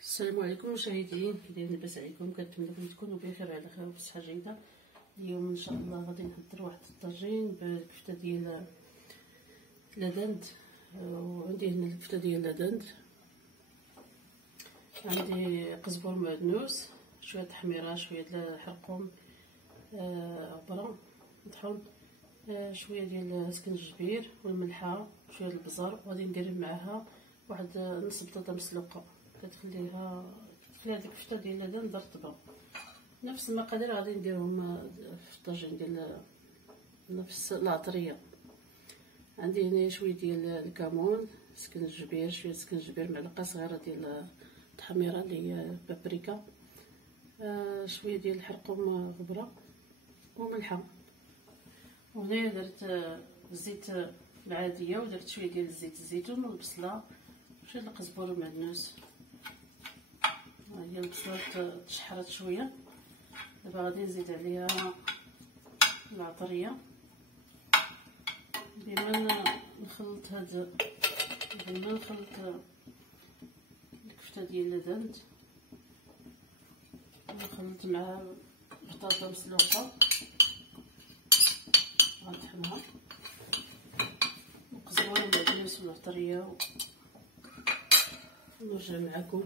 السلام عليكم مشاهدين، كي دايرين؟ لاباس عليكم؟ كنتمنى تكونوا بخير وعلى خير وبصحه جيده. اليوم ان شاء الله غادي نحضر واحد الطاجين بالكفته ديال لادند. وعندي هنا الكفته ديال لادند، عندي قزبر معدنوس، شويه تحميره، شويه الحرقوم، عبره مطحون، شويه ديال سكنجبير والملحه، شويه البزر، وغادي ندير معاها واحد نص بطاطا مسلوقه كتخليها هاد الكفته ديال لادند رطبه. نفس المقادير غادي نديرهم في الطاجين ديال نفس العطريه. عندي هنا شويه ديال الكمون، سكنجبير، شويه سكنجبير، معلقه صغيره ديال التحميره اللي هي بابريكا، شويه ديال الحرقوم غبره وملحه. وهنا درت الزيت العاديه، ودرت شويه ديال زيت الزيتون والبصله، شويه القزبر والمعدنوس. هي البصله تشحرات شويه، دابا غادي نزيد عليها العطريه. بما نخلط الكفته ديال لادند، نخلط معها بطاطا مسلوقه غنطحنها، القزبر والمعدنوس والعطريه، ونرجع معكم.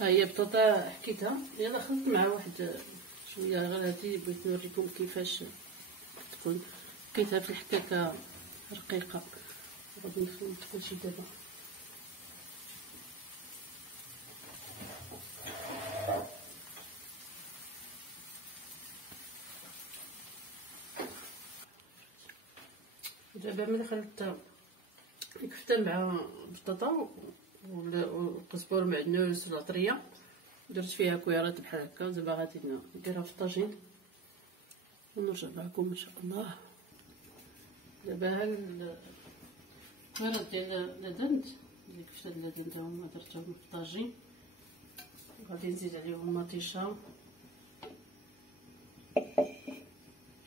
ها هي بطاطا حكيتها، يلا خلطت مع واحد شويه، غير هادي بغيت نوريكم كيفاش تكون. حكيتها في الحكاكه رقيقه، غادي نخلط كلشي دابا. دابا ملي خلطت الكفته مع البطاطا والقزبر المعدنوس والعطريه، درت فيها كويرات بحال هكا. دابا غادي نديرها في الطاجين ونرجع معكم ان شاء الله. دابا ها الكويرات ديال لادند، الكفته ديال لادند هما درتهم في الطاجين، وغادي نزيد عليهم مطيشه ان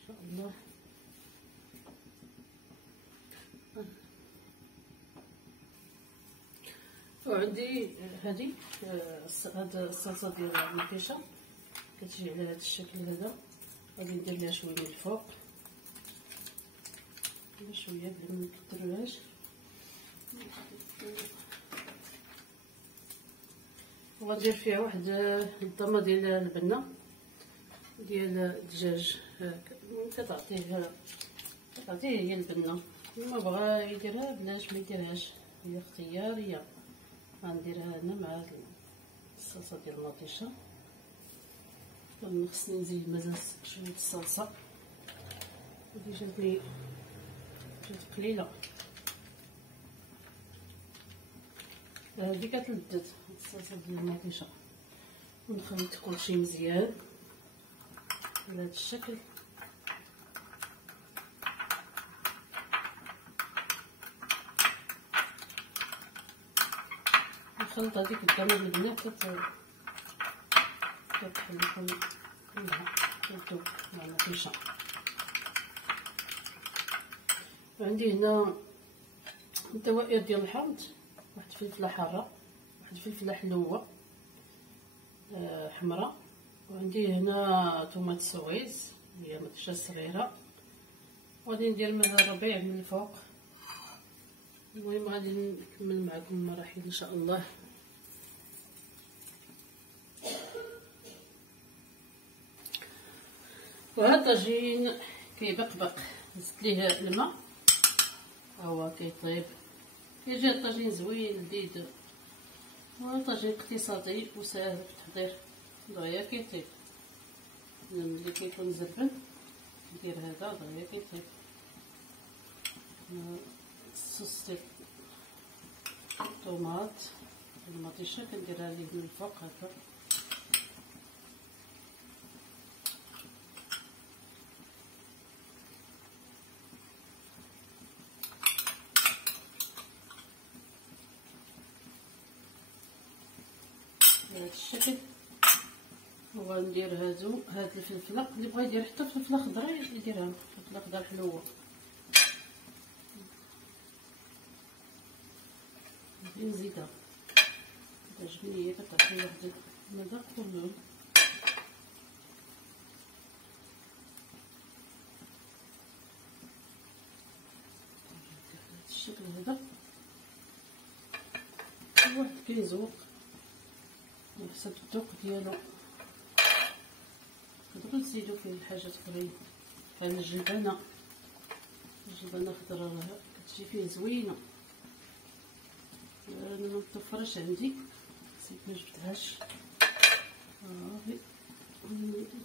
شاء الله. وعندي هذه هاد الصلصه ديال المطيشه كتجي على هذا الشكل هذا. غادي ندير ليها شويه من الفوق، شويه بلا ما نكثروهاش. وغندير فيها واحد الضمه ديال البنه ديال الدجاج، كتعطيه هي البنه. ما بغا يديرها بلاش ما يديرهاش، هي اختياريه. غنديرها انا مع الصلصه ديال المطيشه. خصني نزيد مازال شويه الصلصه، هادي جاتني قليله، هادي كتلذذ الصلصه ديال المطيشه. ونخلط كلشي مزيان على هذا الشكل. نخلط هذيك الضمه البنه كتحل كلها كتذوب مع المطيشه. عندي هنا الدوائر ديال الحامض، واحد الفلفله حاره، واحد الفلفله حلوه حمراء، وعندي هنا طوماط سويز هي مطيشه صغيره، وغادي ندير منها الربيع من الفوق. المهم غادي نكمل معكم المراحل ان شاء الله. وهذا الطاجين كيبقبق، زدت ليه الماء هو كيطيب، كيجي الطاجين زوين لذيذ. هو طاجين اقتصادي وسهل في التحضير، دغيا كيطيب. ملي كيكون زبن ندير هذا دغيا كيطيب. الصوص ديال الطوماط المطيشه كنديرها ليه من الفوق هكا. بهذا الشكل. وغندير هاد الفلفله، اللي بغا يدير حتى فلفله خضراء يديرها، فلفله خضراء حلوه. نزيدها كتعجبني هي كتعطي واحد المذاق واللون. بهذا الشكل هذا الواحد كيزوق على حسب الذوق ديالو. نقدروا نزيدو فيه الحاجات اخرين بحال الجبنه خضرا كتجي فيه زوينه. انا متوفرش عندي حسيت ما جبتهاش،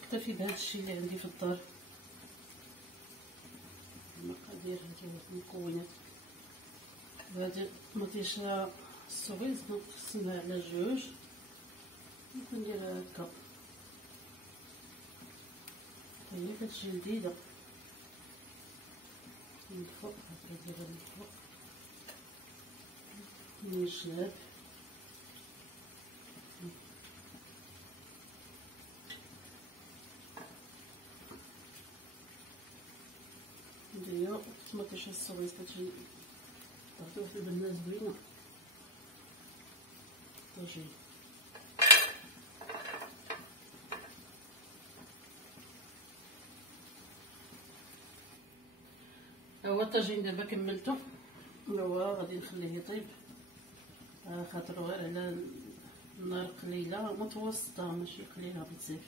نكتفي بهذا الشيء اللي عندي في الدار. المقادير هذه المكونات. هذه مطيشه السوغيز نقسمها على جوج ونديرها هكا، هي كتجي لذيذه من الفوق. هكا نديرها من الفوق من الجناب. نديرو مطيشه السوغيز كتجي تعطي واحد البنه زوينه طاجين. هو الطاجين دابا كملته، هو غادي نخليه يطيب خاطر غير على النار قليله متوسطه ماشي قليله بزاف،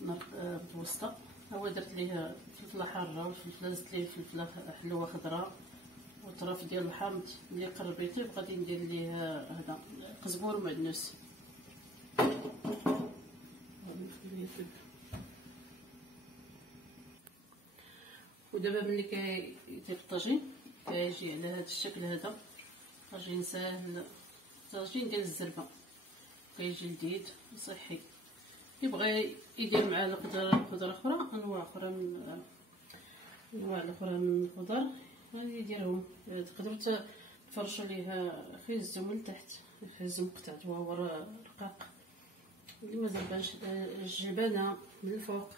نار متوسطه. هو درت ليه فلفله حاره والفلفله زدت ليه فلفله حلوه خضراء وطرف ديال الحامض. ملي قرب يطيب غادي ندير ليه هذا قزبور ومعدنوس غادي نخليه يطيب. ودابا ملي كيطيب الطاجين كيجي على هذا الشكل هذا، طاجين ساهل، طاجين ديال الزربه كيجي لذيذ وصحي. يبغى يدير معاه الخضر اخرى، انواع اخرى من الخضر غادي يديرهم. تقدروا تفرشوا ليها خيز من تحت، خيز مقطع هو رقاق اللي ما زربانش، الجبنه من الفوق.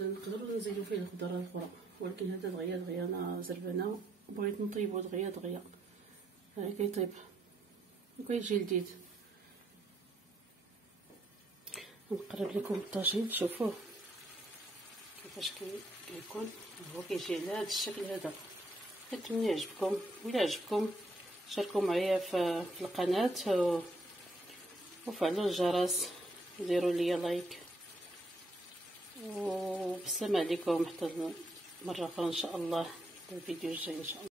نقدروا نزيدوا فيه الخضر الاخرى، ولكن هذا دغيا انا زربانه بغيت نطيبو دغيا هاي كيطيب وكيجي لذيذ. نقرب لكم الطاجين تشوفوه كيفاش كيكون. هو كيجي على هذا الشكل هذا. كنتمنى يعجبكم، وإلا عجبكم شاركوا معايا في القناه وفعلوا الجرس وديروا لي لايك. وبالسلامة عليكم حتى مرة أخرى إن شاء الله في الفيديو الجاي إن شاء الله.